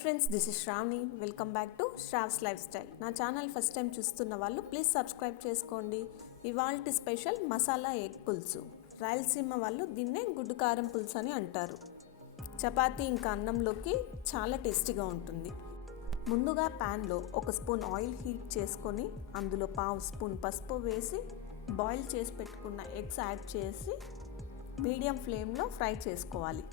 Friends, this is Shravani. Welcome back to Shravs lifestyle. నా channel first time చూస్తున్న వాళ్ళు please subscribe చేసుకోండి. ఇవాల్టి స్పెషల్ మసాలా ఎగ్ పులుసు. రాయలసీమ వాళ్ళు దీన్నే గుడ్డు కారం పులుసు అని అంటారు. చపాతీ ఇంకా అన్నంలోకి చాలా టేస్టీగా ఉంటుంది. ముందుగా ప్యాన్లో 1 స్పూన్ ఆయిల్ హీట్ చేసుకొని అందులో 1/2 స్పూన్ పసుపు వేసి బాయిల్ చేసి పెట్టుకున్న ఎగ్స్ యాడ్ చేసి మీడియం ఫ్లేమ్లో ఫ్రై చేసుకోవాలి.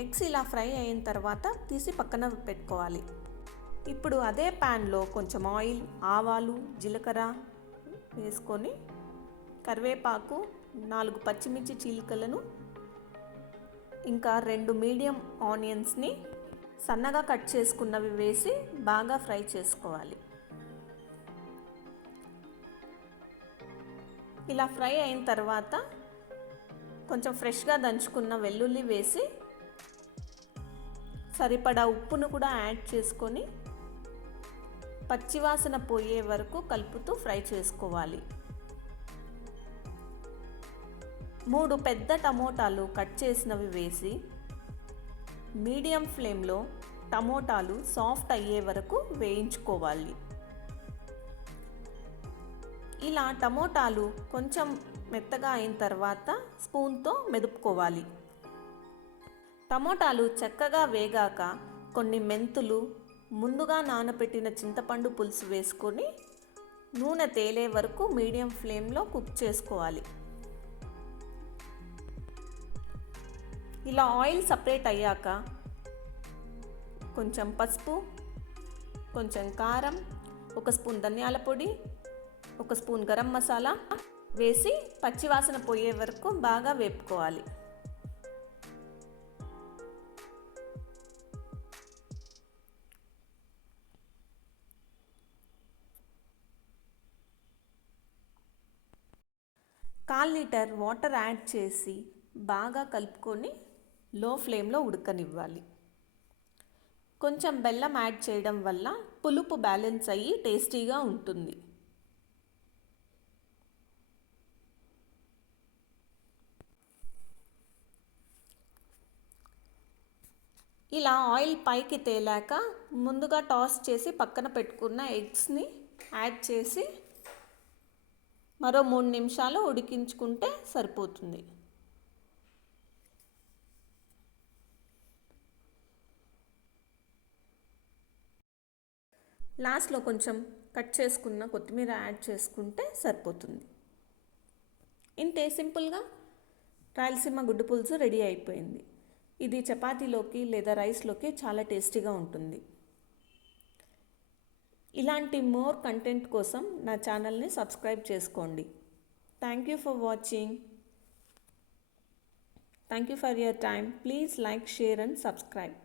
ఎగ్స్ ఇలా ఫ్రై అయిన తర్వాత తీసి పక్కన పెట్టుకోవాలి. ఇప్పుడు అదే ప్యాన్లో కొంచెం ఆయిల్, ఆవాలు, జీలకర్ర వేసుకొని కరివేపాకు, 4 పచ్చిమిర్చి చీలికలను ఇంకా 2 మీడియం ఆనియన్స్ని సన్నగా కట్ చేసుకున్నవి వేసి బాగా ఫ్రై చేసుకోవాలి. ఇలా ఫ్రై అయిన తర్వాత కొంచెం ఫ్రెష్గా దంచుకున్న వెల్లుల్లి వేసి సరిపడా ఉప్పును కూడా యాడ్ చేసుకొని పచ్చివాసన పోయే వరకు కలుపుతూ ఫ్రై చేసుకోవాలి. 3 పెద్ద టమోటాలు కట్ చేసినవి వేసి మీడియం ఫ్లేమ్లో టమోటాలు సాఫ్ట్ అయ్యే వరకు వేయించుకోవాలి. ఇలా టమోటాలు కొంచెం మెత్తగా అయిన తర్వాత స్పూన్తో మెదుపుకోవాలి. టమోటాలు చక్కగా వేగాక కొన్ని మెంతులు, ముందుగా నానబెట్టిన చింతపండు పులుసు వేసుకొని నూనె తేలే వరకు మీడియం ఫ్లేమ్లో కుక్ చేసుకోవాలి. ఇలా ఆయిల్ సపరేట్ అయ్యాక కొంచెం పసుపు, కొంచెం కారం, 1 స్పూన్ ధనియాల పొడి, 1 స్పూన్ గరం మసాలా వేసి పచ్చివాసన పోయే వరకు బాగా వేపుకోవాలి. కాల్ లీటర్ వాటర్ యాడ్ చేసి బాగా కలుపుకొని లో ఫ్లేమ్లో ఉడకనివ్వాలి. కొంచెం బెల్లం యాడ్ చేయడం వల్ల పులుపు బ్యాలెన్స్ అయ్యి టేస్టీగా ఉంటుంది. ఇలా ఆయిల్ పైకి తేలాక ముందుగా టాస్ చేసి పక్కన పెట్టుకున్న ఎగ్స్ని యాడ్ చేసి మరో 3 నిమిషాలు ఉడికించుకుంటే సరిపోతుంది. లాస్ట్లో కొంచెం కట్ చేసుకున్న కొత్తిమీర యాడ్ చేసుకుంటే సరిపోతుంది. ఇంతే, సింపుల్గా రాయలసీమ గుడ్డు పులుసు రెడీ అయిపోయింది. ఇది చపాతీలోకి లేదా రైస్లోకి చాలా టేస్టీగా ఉంటుంది. ఇలాంటి మోర్ కంటెంట్ కోసం నా ఛానల్ని సబ్స్క్రైబ్ చేసుకోండి. Thank you for watching. Thank you for your time. Please like, share and subscribe.